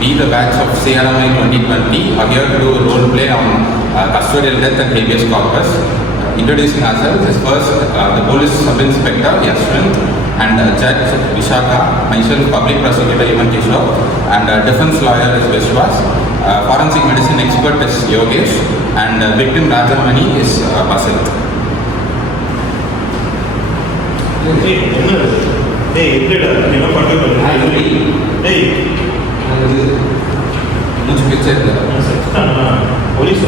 be the batch of CHRI 2020 are here to do a role play on custodial death and habeas corpus. Introducing ourselves is first the police sub-inspector Yashwin and judge Vishaka, myself public prosecutor Iman Kishore, and defense lawyer is Vishwas. Forensic medicine expert is Yogesh, and victim Rajamani is Basil. Police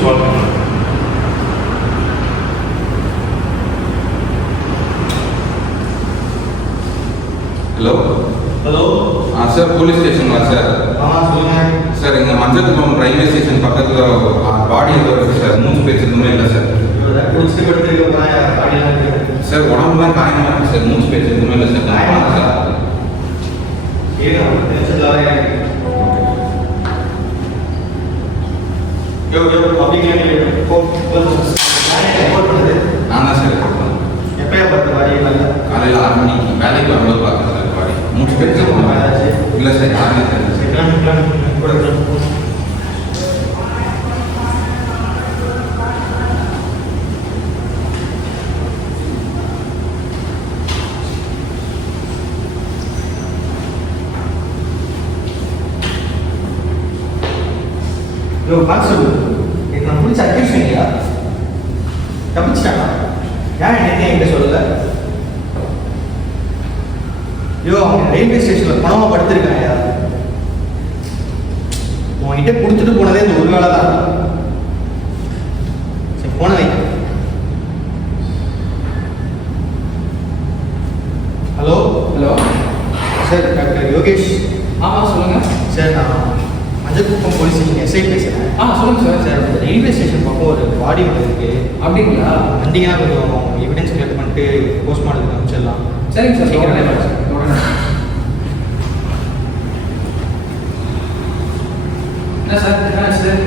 Hello, sir, police station sir. Sir, in the Manjatupam railway station பக்கத்துல பாடி ஏதோ இருக்கு sir. மூச்சு பேச்சு எதுவுமே இல்லை sir. Sir உடம்புலாம் காயமா இருக்கு sir. மூச்சு பேச்சு எதுவுமே இல்லை சார். நான் தான் சார் காலையில் 6 மணிக்கு வேலைக்கு வரும்போது பார்த்தேன் சார் பாடி. மூச்சு பேச்சு இல்லை சார். யாருமே கான்ஸ்டபிள் நான் முடிச்ச அக்யூஸ் இல்லையா தப்பிச்சிட்டாங்க. ஏன் என்ன என்கிட்ட சொல்லல? அவங்க ரயில்வே ஸ்டேஷனில் பணமாக படுத்திருக்காங்க. உங்ககிட்ட கொடுத்துட்டு போனதே இந்த ஒரு வேலை தான். சரி போன வை. Hello sir, doctor Yogesh. ஆமாம் சொல்லுங்கள் சார். நான் மஞ்சக்குப்பம் போலீஸ் எஸ்ஐ பேசுகிறேன். சொல்லுங்கள் சார். சார், ரயில்வே ஸ்டேஷன் பக்கம் ஒரு பாடி ஒன்று இருக்குது. அப்படிங்களா? வந்தீங்கன்னா கொஞ்சம் எவிடன்ஸ் கலெக்ட் பண்ணிட்டு போஸ்ட்மார்ட்டத்துக்கு அனுப்பிச்சிடலாம். சரிங்க சார். என்ன சார் என்ன சார்?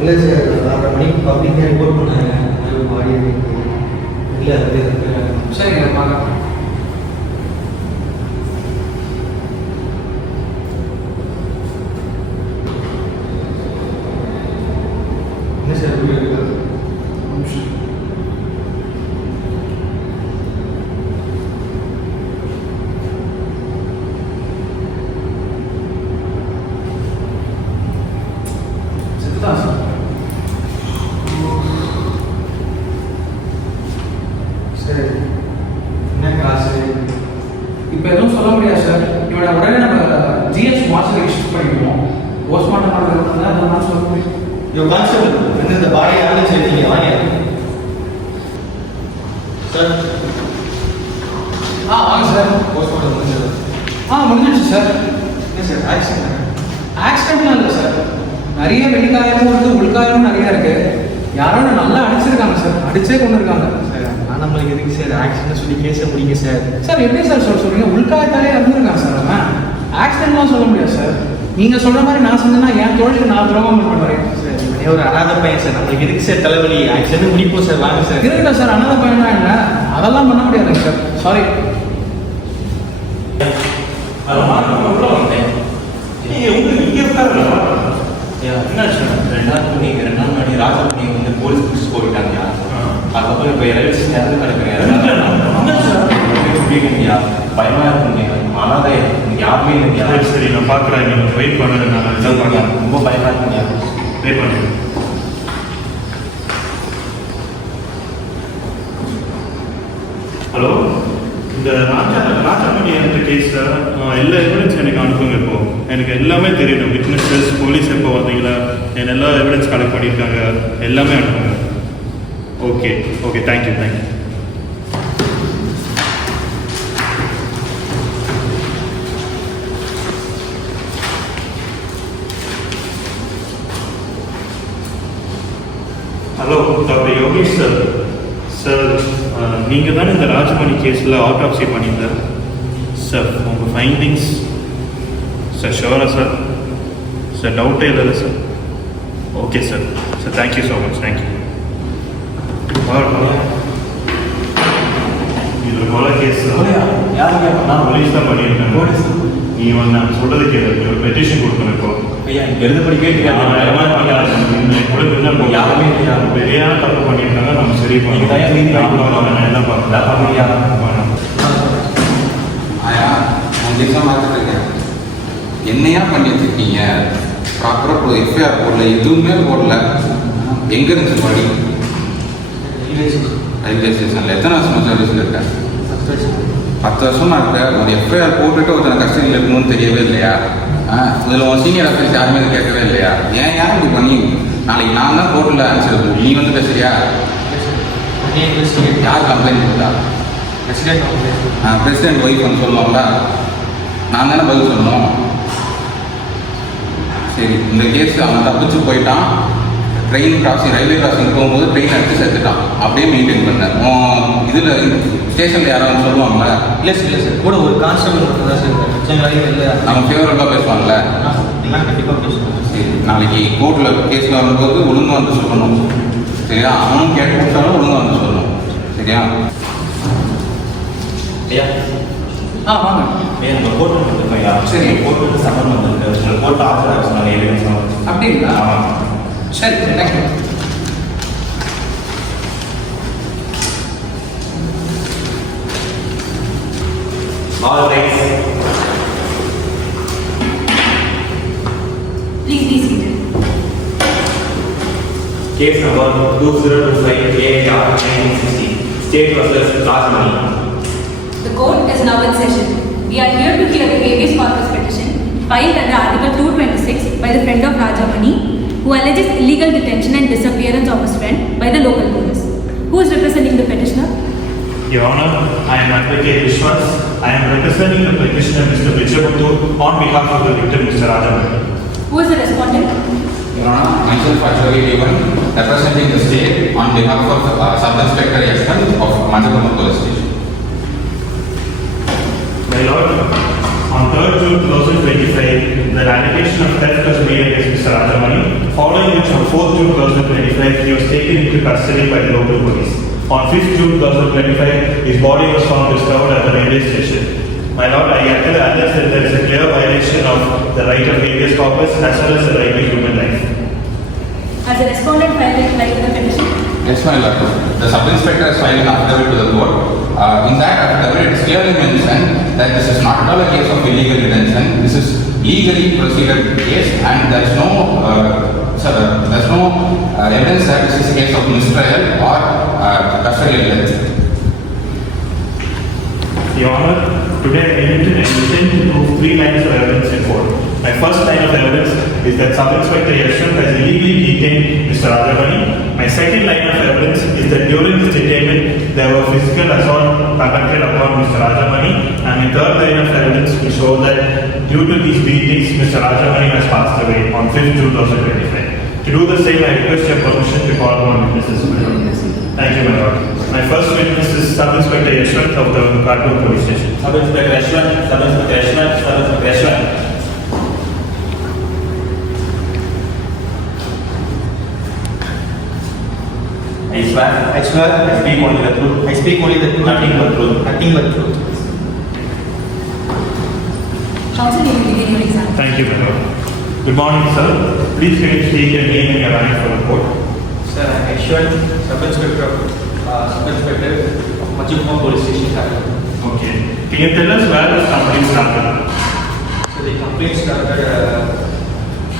இல்லை சார், 6 மணிக்கு பப்ளிக்காக ரிப்போர்ட் பண்ணாங்க. பாடி இல்லை அது சரிங்க பார்க்கலாம். என்ன சார் சார் என்ன காசு இப்போ எதுவும் சொல்ல முடியாது சார். இவனை உடனே நம்ம ஜிஹெச் மார்ச்சரி ஷிஃப்ட் பண்ணிடுவோம். போஸ்ட்மார்ட்டம் பண்ணுறதுனால அதெல்லாம் சொல்ல முடியும். கான்ஸ்டபிள் வந்து இந்த பாடியை யாரும் சேர்த்தீங்க வாங்க சார். வாங்க சார். போஸ்ட்மார்ட்டம் முடிஞ்சது? முடிஞ்சிடுச்சு சார். என்ன சார் ஆக்சிடென்ட்லாம் இல்லை சார். நிறைய வெளிக்காயமும் இருக்குது, உள்காயமும் நிறையா இருக்குது. யாரோ நல்லா அடிச்சிருக்காங்க சார். அடிச்சே கொண்டு இருக்காங்க சார். நான் நம்மளுக்கு எதுக்கு சார் ஆக்சிடென்ட் சொல்லி கேஸை முடிங்க சார். சார் எப்படி சார் சொல்கிறீங்க? உள்காயத்தாலே இருந்திருக்காங்க சார். அவன் ஆக்சிடென்ட்லாம் சொல்ல முடியாது சார். நீங்கள் சொல்கிற மாதிரி நான் சொன்னேன்னா என் தோழிக்கு நான் துரோகம் பண்ண மாதிரி சார். இவனே ஒரு அனாத பையன் சார். நம்மளுக்கு எதுக்கு சார் தலைவலி? ஆக்சிடென்ட் முடிப்போம் சார். வாங்க சார். இருக்கட்டும் சார். அனாத பையனா என்ன அதெல்லாம் பண்ண முடியாதுங்க சார். சாரி. உங்களுக்கு இங்கே உட்காரலாம். என்ன 2 நாள் முன்னாடி ராஜாமணி வந்து போலீஸ் பிடிச்சி போயிட்டாங்க. அதுக்கப்புறம் இப்போ ரயில்வே ஸ்டேஷன் இறந்து கிடக்குறேன். பயமா இருக்குங்க. அனாதை யாருமே இல்லைங்க. சரி நான் பார்க்குறேன். நீங்கள் வெயிட் பண்ணுறேன். நான் இதான் பார்க்குறேன். ரொம்ப பயமா இருக்குங்க. வெயிட் பண்ணுறேன். ஹலோ, இந்த ராஜாமணி என்ற கேஸில் எல்லா எவிடன்ஸ் எனக்கு அனுப்புங்க. இப்போ எனக்கு எல்லாமே தெரியணும். விட்னஸஸ், போலீஸ் எப்போ வந்தீங்களா, என்ன எல்லா எவிடன்ஸ் கலெக்ட் பண்ணியிருக்காங்க, எல்லாமே அனுப்புங்க. Okay thank you. Hello doctor Yogesh sir. Sir, நீங்கள் தானே இந்த ராஜமணி கேஸில் ஆட்டோப்சி பண்ணியிருந்தார் சார். உங்கள் ஃபைண்டிங்ஸ் சார் ஷோரா சார்? சார் டவுட்டே இல்லை sir. Okay sir. Thank you so much. Thank you. இது ஒரு கொலை கேஸ். யாருமே பண்ணா போலீஸ் தான் பண்ணியிருக்காங்க. போலீஸ் நீ வந்து நான் சொல்றது கேளு, நீ ஒரு பெட்டிஷன் கொடுக்கணும் இப்போ. ஐயா எனக்கு எழுத படிக்கவே தெரியாது. யாருமே இல்லையா பெரியான தப்பு பண்ணியிருக்காங்க, நம்ம சரி நீங்க தான் நீதி பண்ணி என்ன பார்க்கலாம். அப்படியா ஆயா நான் எக்ஸாம் பார்த்துட்டு இருக்கேன். என்னையா பண்ணி வச்சிருக்கீங்க? ப்ராப்பராக எஃப்ஐஆர் போடல, எதுவுமே போடல. எங்கே இருந்துச்சு பாடி? ரயில்வே ஸ்டேஷனில். எத்தனை வருஷம் சர்வீஸில் இருக்கேன்? 10 வருஷமா இருக்க. ஒரு எஃப்ஐஆர் போட்டுட்டு ஒருத்தனை கஸ்டடியில் இருக்கணும்னு தெரியவே இல்லையா? இதில் உன் சீனியர் ஆஃபீஸ் யாருமே இதை கேட்கவே இல்லையா? ஏன் யாரும் இப்படி பண்ணி? நாளைக்கு நான் தான் கோர்ட்டில் ஆன்சர் இருக்கும், நீ வந்து பேசுறியா? யார் கம்ப்ளைண்ட் கொடுத்தா? பிரசிடென்ட் ஒய்ஃப் வந்து சொல்லுவாங்களா? நான் தானே பதில் சொல்லணும். சரி, இந்த கேஸ் அவன் தப்பிச்சு போயிட்டான். ட்ரெயின் கிராசிங், ரயில்வே கிராசிங் போகும்போது ட்ரெயின் அடித்து சேர்த்துட்டான். அப்படியே மெயின்டைன் பண்ணேன். இதில் ஸ்டேஷனில் யாராவது சொல்லுவாங்களா? இல்லை சார் கூட ஒரு கான்ஸ்டபிள் மட்டும் தான் சார் பிரச்சனைகளையும் இல்லை. நம்ம ஃபேவரட்டாக பேசுவாங்கள்ல? எல்லாம் கண்டிப்பாக பேசுவாங்க. சரி, நாளைக்கு கோர்ட்டில் கேஸில் வரும்போது ஒழுங்காக வந்து சொல்லணும். சரியா? அவனும் கேட்டு கொடுத்தாலும் ஒழுங்காக வந்து சொல்லணும். சரியா? ஐயா வாங்க. ஐயா உங்கள் கோர்ட்டு வந்துருக்கோம் ஐயா. சரி. கோர்ட்டு சம்மன் வந்துருக்கு. உங்கள் கோர்ட்டு ஆஃபர் சொன்னாங்க எவிடன்ஸ். அப்படிங்களா? ஆமாம். சரி, thank you. All right. Please be seated. Case number 2025 AAR 1960. State versus Rajmani. The court is now in session. We are here to hear the habeas corpus petition filed under Article 226 by the friend of Rajamani, who alleges illegal detention and disappearance of his friend by the local police. Who is representing the petitioner? Your Honor, I am Advocate Vishwas. I am representing the petitioner Mr. Vijayabathu on behalf of the victim Mr. Rajamani. Who is the respondent? Your Honor, myself Ashwari Devan, representing the state on behalf of Sub-Inspector Yashwant of Mandapuram Police Station. My Lord, on 3rd June 2025, the allegation of theft was made against Mr. Rajamani, following which on 4th June 2025, he was taken into custody by the local police. On 5th June 2025, his body was found discovered at the railway station. My Lord, I attest that there is a clear violation of the right of habeas corpus as well as the right to human life. Has the respondent filed a reply to the petition? Yes, my Lord. The Sub-Inspector is filing an affidavit to the court. In that affidavit, it is clearly mentioned that this is not at all a case of illegal detention. This is legally proceeded case, and there is no evidence that this is a case of mistrial or custodial death. Your Honor, today I intend to prove 3 lines of evidence in court. My first line of evidence is that Sub-Inspector Yashwant has illegally detained Mr. Rajamani. My second line of evidence is that during this detainment, there were physical assault conducted upon Mr. Rajamani. And my third line of evidence will show that due to these beatings, Mr. Rajamani has passed away on 5th June 2025. To do the same, I request your permission to call upon witnesses. Thank you, my Lord. My first witness is Sub-Inspector Yashwant of the Kartur Police Station. Sub-Inspector Yashwant, Sub-Inspector Yashwant, Sub-Inspector Yashwant. I swear. I swear. I speak only the truth. I speak only the truth. Nothing but truth. Nothing but truth. Counsel, you may begin your exam. Thank you, my Lord. Good morning, sir. Please can you state your name and your rank for the court? Sir, I am Ashwant, Sub-Inspector of Mandapuram Police Station. Okay. Can you tell us where this complaint started? So the complaint started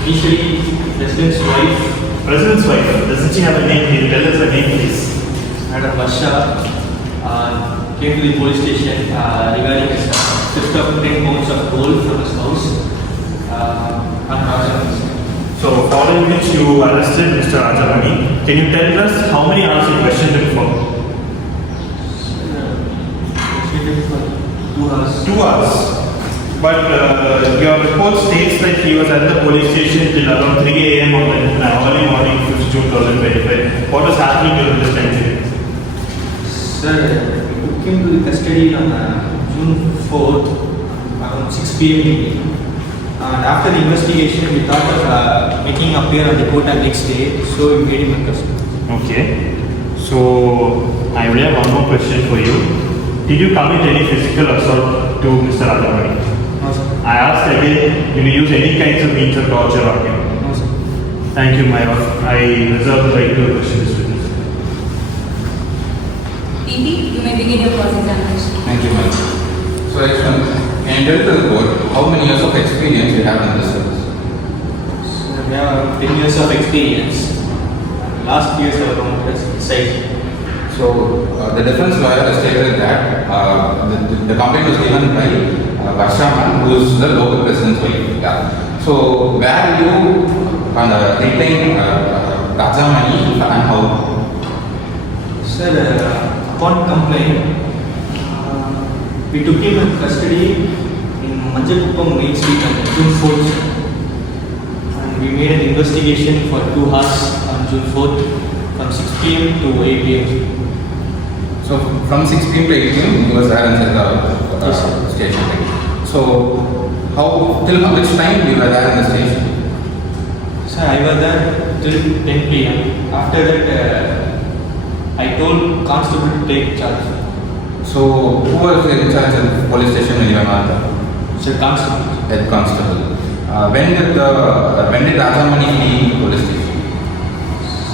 initially President's wife, President's wife. Doesn't she have a name? Can you tell us her name, please? Madam Varsha, came to the police station regarding his theft of 10 pounds of gold from his house. So, following which you arrested Mr. Rajamani, can you tell us how many hours you questioned him for? 2 hours. 2 hours. But your report states that he was at the police station till around 3 a.m. on the early morning, 5th June 2025. What was happening during this time period? Sir, we took him to the custody on June 4th, around 6 p.m. And after the investigation, we thought of making appear on the court the next day, so we made him in custody. Okay. So, I will have one more question for you. Did you commit any physical assault to Mr. Rajamani? No, sir. I asked again, did you use any kinds of means of torture on him? No, sir. Thank you, my lord. I reserve the right to question this witness. PP, you may begin your cross-examination. Thank you, ma'am. So, Ashwin, can you tell to the court how many years of experience you have in this service? So we have 10 years of experience. Last year's around site. So, the defense lawyer has stated that the complaint was given by Varshaman, who is the local president's wife. Yeah. So, where you retain Rajamani and how? Sir, upon complaint, we took him in custody in Manjakuppam Main Street on June 4th. And we made an investigation for 2 hours on June 4th from 6 p.m. to 8 p.m. So, from 6 p.m. to 8 p.m. you was there inside the Yes, sir. station. So, till which time you were there in the station? So I was there till 10 p.m. After that, I told constable to take charge. So, who was in charge of the police station when you were not there? So constable. Head constable. When did Rajamani leave the police station?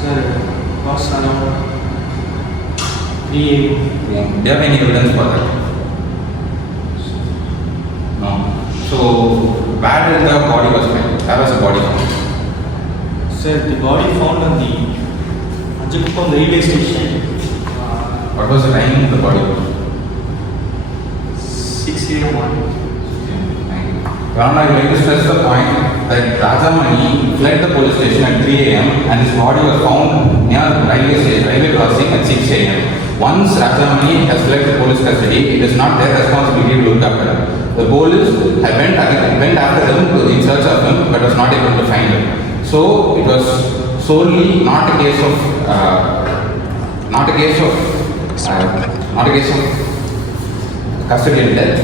Sir, was around 3 a.m. Do you have any evidence for that? No. So, where did the body was found? Where was the body found? Sir, the body found on the Manjakuppam railway station. What was the time of the body was? 6 a.m. morning. Your Honor, I would like to stress the point that Rajamani fled the police station at 3 a.m. and his body was found near the railway crossing at 6 a.m. Once Rajamani has fled the police custody, it is not their responsibility to look after him. The police went after him in search of him but was not able to find him. So it was solely not a case of custodial death.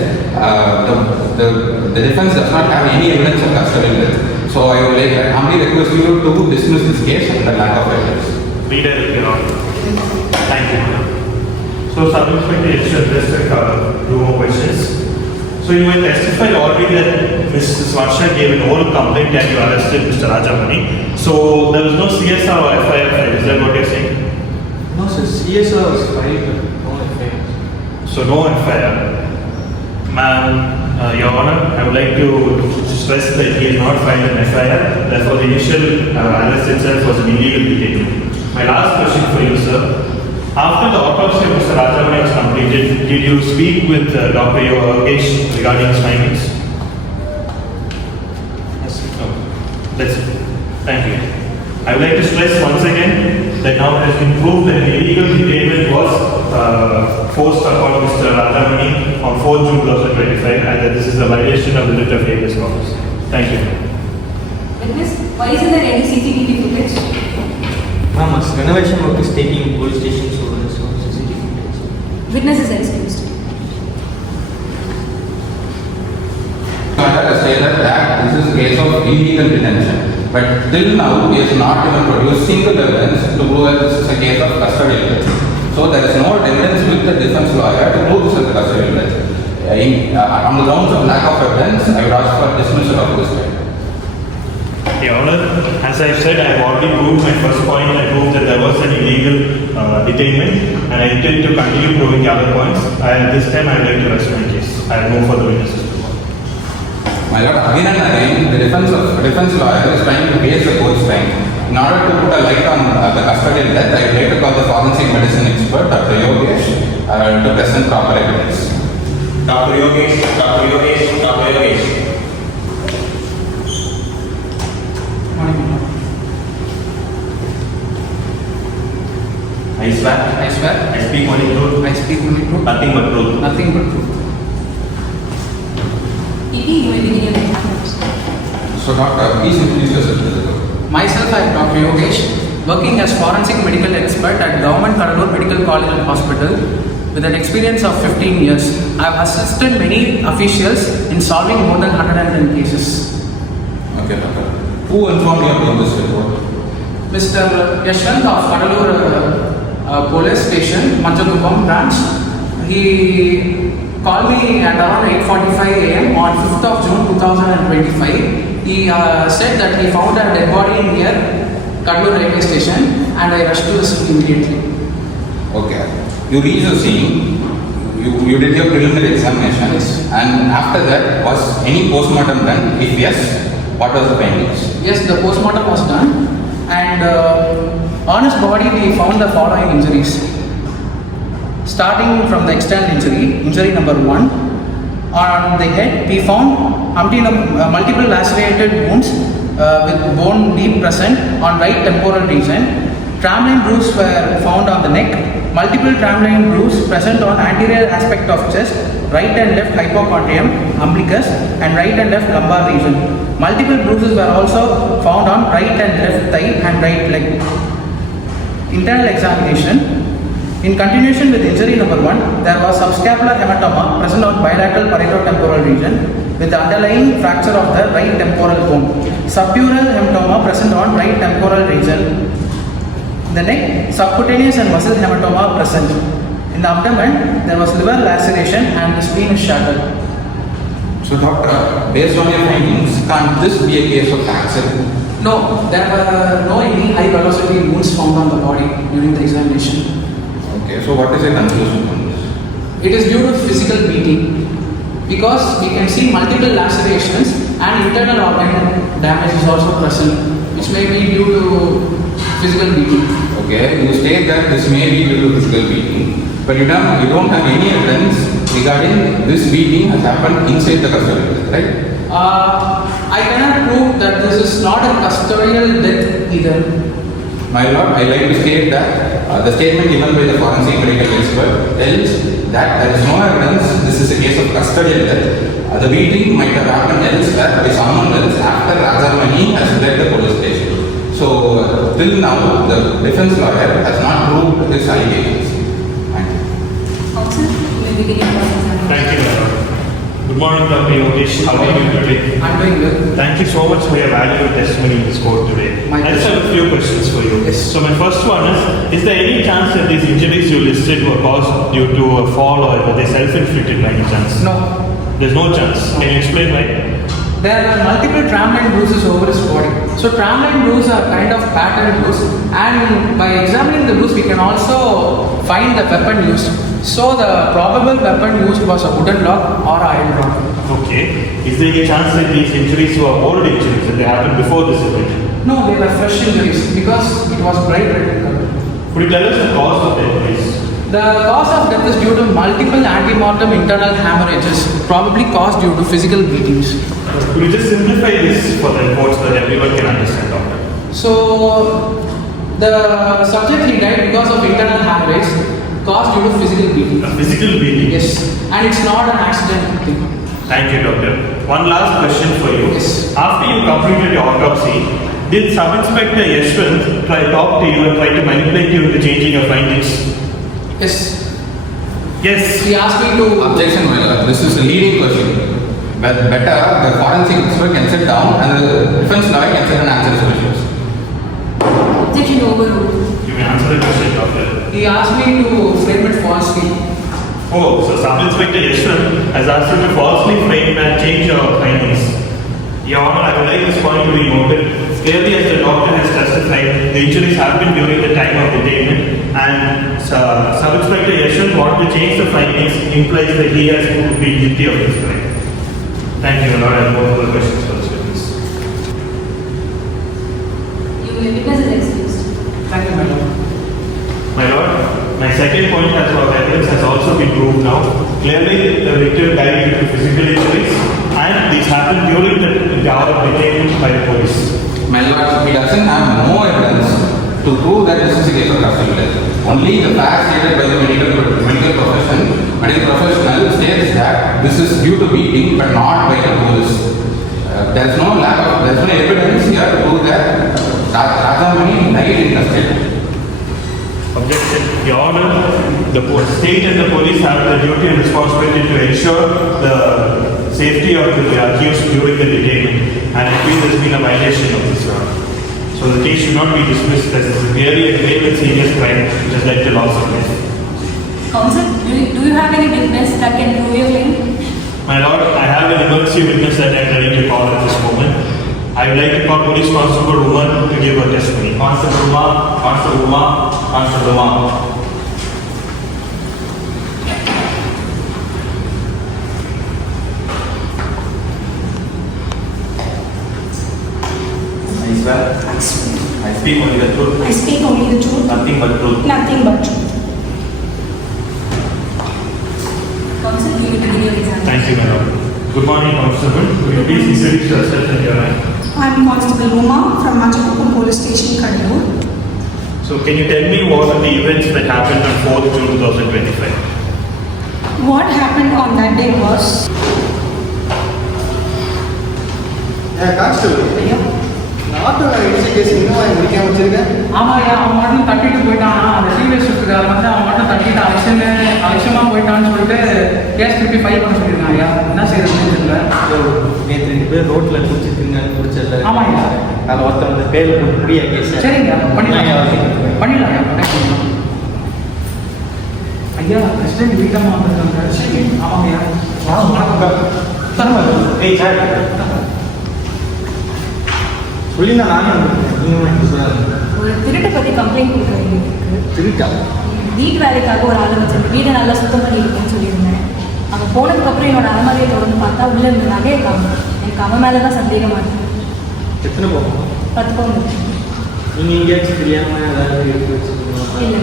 The defense does not have any evidence of custodial death. So I would humbly request you to dismiss this case on the lack of evidence. Reader, Your Honor. Thank you. So, Sub-Inspector just a 2 more questions. So, you had testified already that Mrs. Varsha gave an oral complaint and you arrested Mr. Rajamani. So, there was no CSR or FIR filed. Is that what you're saying? No, sir, CSR was filed, but no FIR. So, no FIR. Ma'am, Your Honor, I would like to stress that he has not filed an FIR. Therefore, the initial arrest itself was an illegal detainment. My last question for you, sir. After the autopsy of Mr. Rajamani was completed, did you speak with Dr. Yogesh regarding his findings? Yes, sir. No. That's it. Thank you. I would like to stress once again that now it has been proved that an illegal detainment was forced upon Mr. Rajamani on 4th June 2025 and that this is a violation of the writ of habeas corpus. Thank you. Witness, why isn't there any CCTV footage? Ma'am, renovation work is taking police station, so there's no CCTV footage. Witness is excused. I say that this is a case of illegal detention. But till now, he has not even produced single evidence to prove that this is a case of custodial death. So there is no evidence with the defense lawyer to prove this is a custodial death. On the grounds of lack of evidence, I would ask for dismissal of this case. Your Honor, as I said, I have already proved my first point. I proved that there was an illegal detainment and I intend to continue proving the other points. At this time, I would like to rest my case. I have no further witnesses to call. My lord, again and again, the defense lawyer is trying to raise the court's strength. In order to put a light on the custodial death, I would like to call the forensic medicine expert, Dr. Yogesh, to present proper evidence. Dr. Yogesh, Dr. Yogesh, Dr. Yogesh. I swear. I speak only truth. Nothing but truth. Nothing but truth. PP, you may begin your examination. So, doctor, please introduce yourself to the court. Myself, I am Dr. Yogesh, working as forensic medical expert at Government Kadalur Medical College and Hospital with an experience of 15 years. I have assisted many officials in solving more than 110 cases. Okay, doctor. Who informed you about this report? Mr. Yashwant of Kadalur Police Station, Manjakuppam branch. He called me at around 8:45 a.m. on 5th of June 2025. He said that he found a dead body near Custodial railway station, and I rushed to the scene immediately. Okay. You reached the scene, you did your preliminary examination, Yes. and after that, was any postmortem done? If yes, what was the findings? Yes, the postmortem was done, and on his body we found the following injuries. Starting from the external injury number 1, on the head we found multiple lacerated wounds with bone deep present on right temporal region. Tramline bruise were found on the neck, multiple tramline bruise present on anterior aspect of chest, right and left hypochondrium, umbilicus, and right and left lumbar region. Multiple bruises were also found on right and left thigh and right leg. Internal examination. In continuation with injury number 1, there was subscapular hematoma present on bilateral parieto-temporal region with the underlying fracture of the right temporal bone. Subdural hematoma present on right temporal region. In the neck, subcutaneous and muscle hematoma present. In the abdomen, there was liver laceration and the spleen is shattered. So doctor, based on your findings, can't this be a case of cancer? No, there were no any high velocity wounds found on the body during the examination. Okay, so what is your conclusion on this? It is due to physical beating because we can see multiple lacerations and internal organ damage is also present, which may be due to physical beating. Okay, you state that this may be due to physical beating, but you don't have any evidence regarding this beating has happened inside the custodial, right? I cannot prove that this is not a custodial death either. My lord, I like to state that the statement given by the forensic medical expert tells that there is no evidence this is a case of custodial death. The beating might have happened elsewhere by someone else after Rajamani has fled the police station. So, till now, the defense lawyer has not proved his allegations. Thank you. Counsel, you may begin your cross-examination. Thank you, Madam. Good morning, Dr. Yogesh. How are you today? I'm doing good. Thank you so much for your valuable testimony in this court today. My I just have a few questions for you. Yes. So my first one is there any chance that these injuries you listed were caused due to a fall or were they self-inflicted by any chance? No. There's no chance. Can you explain why? There are multiple tramline bruises over his body. So tramline bruises are kind of pattern bruise, and by examining the bruise we can also find the weapon used. So the probable weapon used was a wooden block or iron rod. Okay. Is there any chance that these injuries were old injuries that they happened before this event? No, they were fresh injuries because it was bright red in color. Could you tell us the cause of death, please? The cause of death is due to multiple antemortem internal hemorrhages, probably caused due to physical beatings. Could you just simplify this for the reports so that everyone can understand, doctor? So the subject he died because of internal hemorrhage caused due to physical beating. A physical beating? Yes, and it's not an accident thing. Thank you, doctor. One last question for you. Yes. After you completed your autopsy, did Sub-Inspector Yashwant try to talk to you and try to manipulate you into changing your findings? Yes, Yes. he asked me to. Objection, my lord. This is a leading question. But better the forensic expert can sit down and the defense lawyer can sit and answer his questions. Objection overruled. You may answer the question, doctor. He asked me to frame it falsely. Oh, so Sub-Inspector Yashwant has asked you to falsely frame and change your findings. Your Honor, I would like this point to be noted. Clearly, as the doctor has testified, the injuries happened during the time of detainment, and Sub-Inspector Yashwant wanted to change the findings implies that he has been guilty of this crime. Thank you, Lord. I have no further questions for this witness. You may witness is excused. Thank you, my lord. My Lord, my second point as well evidence has also been proved now. Clearly, the victim died due to physical injuries, and this happened during the hour of detainment by the police. My lord, he doesn't have no evidence to prove that this is a case of custodial death. Only the facts stated by the medical professional states that this is due to beating but not by the police. There's no evidence here to prove that Rajamani died in custody. Objection. Your Honor, the state and the police have the duty and responsibility to ensure the safety of the accused during the detainment, and I feel there's been a violation of this, Your Honor. So the case should not be dismissed as this is really a grave and serious crime which has led to loss of life. Counsel, do you have any witness that can prove your claim? My lord, I have an emergency witness that I am ready to call at this moment. I would like to call Police Constable Woman to give her testimony. Constable Uma, Constable Uma, Constable Uma. I swear. I speak only the truth. I speak only the truth, Nothing but truth. nothing but truth. Counsel, you need to give your exam. Thank you, my lord. Good morning, Constable. Will you please introduce yourself and your rank? I am Constable Uma from Machakuppam Police Station, Custodial. So, can you tell me what are the events that happened on 4th June 2025? What happened on that day was constable auto investigation இன்னும் முடிக்காம வச்சிருக்கேன். ஆமாய்யா, அவன் மட்டும் தட்டிட்டு போயிட்டானா, அந்த TVS ஷிஃப்ட்டுக்காரன் வந்து அவன் மட்டும் தட்டிட்டு அலட்சியமாக போயிட்டான்னு சொல்லிட்டு கேஸ் திருப்பி ஃபைல் பண்ண சொல்லியிருக்கான் ஐயா. என்ன செய்யறதுன்னு தெரியல. நேற்று 2 பேர் ரோட்ல குடிச்சு தின்னு குடிச்சல. ஆமாய்யா. அதில் ஒருத்தர் வந்து பேர் முடியா கேஸ். சரிங்க, பண்ணிடலாம் பண்ணிடலாம் ஐயா. பிரசிடென்ட் வீட்டமாக வந்திருக்காங்க. சரி, ஆமாங்கய்யா. ஏய் சார் சொல்லினா நானே நீங்கள் எனக்கு சொல்லாது. ஒரு திருட்டை பற்றி கம்ப்ளைண்ட் கொடுக்க வேண்டியிருக்கு. திருட்டா? வீட்டு வேலைக்காக ஒரு ஆளை வச்சிருந்தேன். வீடை நல்லா சுத்தம் பண்ணியிருக்கேன்னு சொல்லியிருந்தேன். அவன் போனதுக்கப்புறம் என்னோட அலமாரியை தொடர்ந்து பார்த்தா உள்ளே இருந்த நகையை காணும். எனக்கு அவன் மேலே தான் சந்தேகமாக இருக்கு. எத்தனை போகும்? 10 பவுன் இருக்கு. நீங்கள் எங்கேயாச்சும் தெரியாமல் ஏதாவது எடுத்து வச்சுருக்கீங்களா? இல்லை,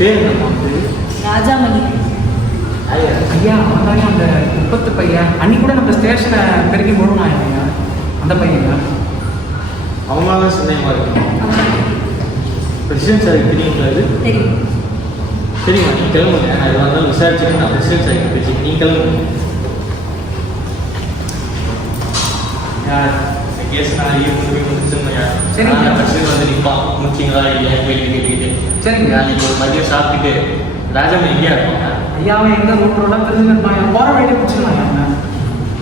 பேர் என்னம்மா பேர்? ராஜாமணி. ஐயா ஐயா, அவன் அந்த 30 பையன் அன்னைக்கு கூட நம்ம ஸ்டேஷனை பெருக்கி முழுவனா ஐயா. அந்த பையன் அவங்க தான் சந்தேகமாக இருக்கு. பிரசிடென்ட் சாருக்கு தெரியுங்களா இது? தெரியும். சரிம்மா, நீங்கள் கிளம்புங்க. நான் இது வந்தாலும் விசாரிச்சுட்டு நான் பிரசிடென்ட் சாருக்கு பேசி நீங்கள் கிளம்புங்க. கேஸ் நான் முடிச்சுருந்தேன். சரிங்க. பிரசிடென்ட் வந்து நிற்பான். முடிச்சிங்களா இல்லையா கேள்வி கேட்டுக்கிட்டு. சரிங்க. நாளைக்கு ஒரு மதியம் சாப்பிட்டுட்டு ராஜாமணி எங்கேயா இருப்பாங்க? ஐயா, அவன் எங்க ரோடோட தெரிஞ்சு இருப்பான். போற வழியில பிடிச்சிருவான் அவன்.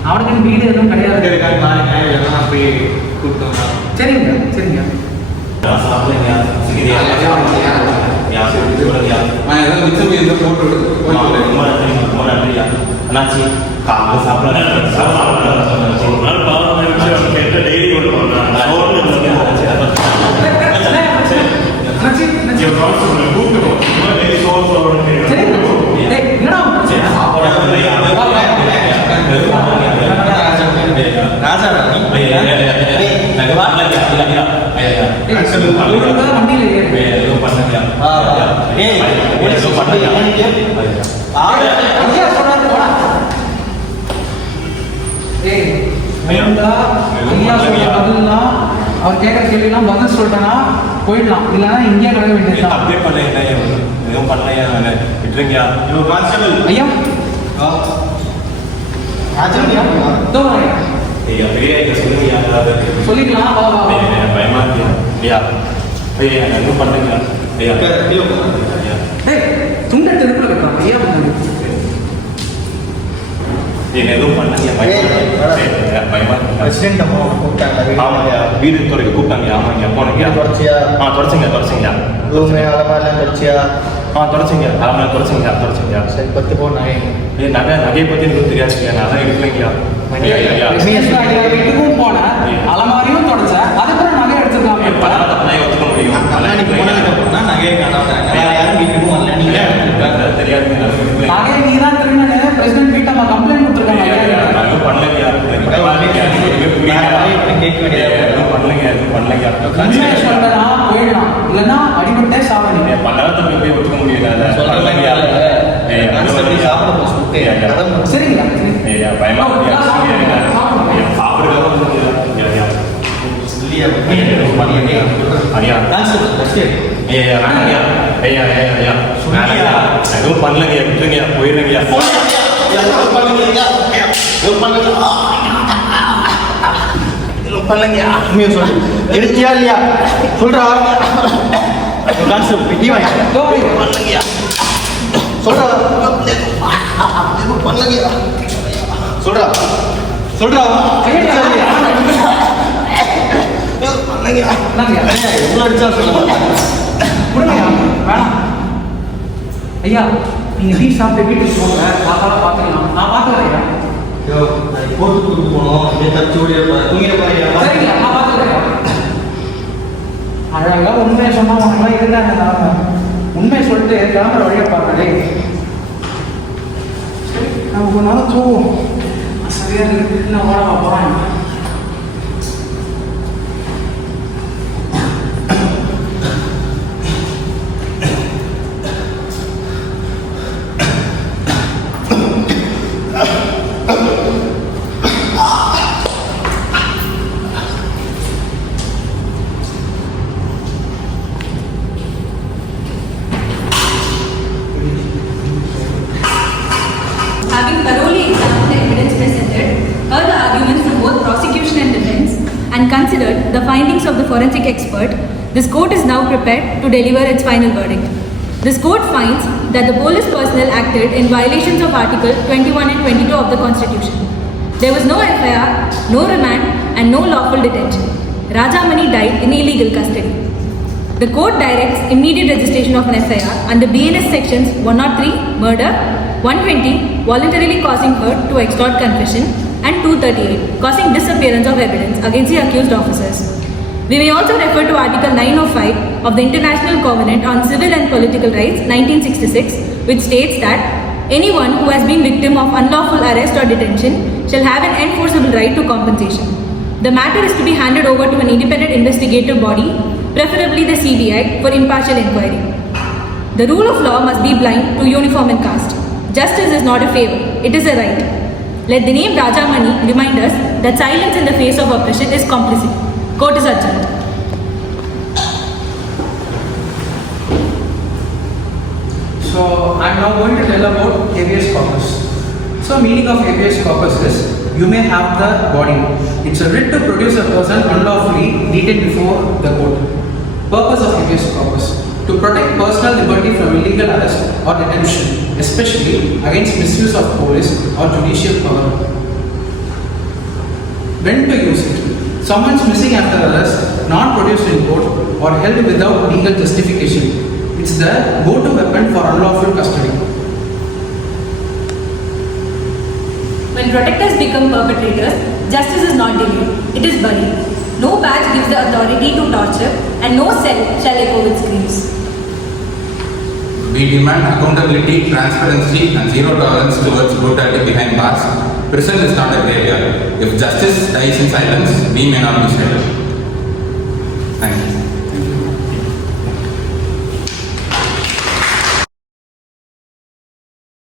அவனுக்கு வீடு எதுவும் கிடையாது. இருக்காங்க பாருங்க, இதெல்லாம் போய் கூப்பிட்டோம்னா. சரிங்க சரிங்க. சாப்பிடுங்க. சிகிரியா. நான் ஏதாவது மிச்சம் இருந்தால் போட்டு ரொம்ப நன்றியா. அண்ணாச்சி காலைல சாப்பிட ஒரு நாள் பாவம் நினைச்சு அவன் கேட்ட டெய்லி வருவாங்க. கூப்பிடுவோம். டெய்லி சோறு சாப்பிடணும். அவர் கேட்குற கேள்விலாம் பதில் சொல்லிட்டேன்னா போயிடலாம். இல்லைன்னா இங்கேயே கிடக்க வேண்டியதுதான். அப்படியே பண்ணல எதுவும் பண்ணலையா விட்டுருங்கயா. கான்ஸ்டபிள் ஐயா இதோ வரேன். ஐயா பெரிய சொல்லுங்கயா. சொல்லிக்கலாம். வா வா வா. பயமா இருக்கியா? ஐயா ஐயா எதுவும் பண்ணுங்க ஐயா. ஐயா ஏய், துண்டை தெருப்பில் வைக்கலாம். ஐயா என்ன எதுவும் பண்ணலையா? பயமா பிரசிடென்ட் அம்மா கூப்பிட்டாங்க. ஆமாங்கய்யா, வீடு துறைக்கு கூப்பிட்டாங்க. ஆமாங்க போனீங்க. தொடர்ச்சியா தொடச்சிங்க ரூமு அலமாரிலாம் தொடர்ச்சியா? தொடச்சிங்க அலமாரி தொடச்சிங்க. சரி, 10 பவுன் நகை. நகையை பற்றி எனக்கு தெரியாதுங்க. நான் தான் எடுக்கலைங்கய்யா. வீட்டுக்கும் போனேன், அலமாரியும் தொடச்சேன், அதுக்கப்புறம் நகை எடுத்துருக்காங்க. ஒத்துக்க முடியும். நகையை காணாமட்டாங்க. யாரும் வீட்டுக்கும் வரல. நீங்கள் தெரியாதுங்க. நகையை நீ தான் திருநனே பிரசிடென்ட் வீட்டை நம்ம கம்ப்ளைண்ட் கொடுத்துருக்காங்க. பண்ணலையா? கேட்க வேண்டியது பண்ணலைங்க. போயிடலாம். இல்லைன்னா அடிபட்டே சாவீங்க. பண்ணாத போய் ஒத்துக்க முடியல. சாப்பிட போச்சு. சரிங்களா? பயமா எதுவும் பண்ணலங்க. விட்டுருங்க, போயிருங்க. எடுத்தியா இல்லையா சொல்றா. கான்ஸ்டபிள் டீ வாங்க சொல்றா. சொல்றா சொல்றா. எவ்வளோ அடிச்சா சொல்ல வேணாம். ஐயா நீங்கள் டீ சாப்பிட்டு வீட்டுக்கு போங்க, பார்த்தாலும் பார்த்துக்கலாம். நான் பார்த்துக்கிறேன் ஐயா. யோ, நான் கோர்ட்டுக்கு கூட்டு போனோம், அப்படியே தச்சு ஓடிய தூங்கிட பாருங்க. சரிங்க, நான் பார்த்துக்கிறேன். அழகாக உண்மையை சொன்னால் உனக்குலாம் இருந்தாங்க நிலமை. உண்மையை சொல்லிட்டு கிளம்புற வழியை பார்க்கலே. சரி, நம்ம கொஞ்ச நாள் தூவோம். சரியாக இருக்கு, நான் ஓட போகிறேன். Having thoroughly examined the evidence presented, heard the arguments from both prosecution and defense, and considered the findings of the forensic expert, this court is now prepared to deliver its final verdict. This court finds that the police personnel acted in violations of Article 21 and 22 of the Constitution. There was no FIR, no remand, and no lawful detention. Rajamani died in illegal custody. The court directs immediate registration of an FIR under BNS sections 103, murder, 120, voluntarily causing hurt to extort confession, and 238, causing disappearance of evidence against the accused officers. We may also refer to Article 905 of the International Covenant on Civil and Political Rights 1966, which states that anyone who has been victim of unlawful arrest or detention shall have an enforceable right to compensation. The matter is to be handed over to an independent investigative body, preferably the CBI, for impartial inquiry. The rule of law must be blind to uniform in caste. Justice is not a favor, it is a right. Let the name Rajamani remind us that silence in the face of oppression is complicity. Court is adjourned. So I'm now going to tell about habeas corpus. So meaning of habeas corpus is you may have the body. It's a writ to produce a person unlawfully detained before the court. Purpose of habeas corpus: to protect personal liberty from illegal arrest or detention, especially against misuse of police or judicial power. When to use it? Someone's missing after arrest, not produced in court, or held without legal justification. It's the go-to weapon for unlawful custody. When protectors become perpetrators, justice is not delayed, it is buried. No badge gives the authority to torture, and no cell shall echo with screams. We demand accountability, transparency, and zero tolerance towards brutality behind bars. Prison is not a graveyard. If justice dies in silence, we may not be silent. Thank you.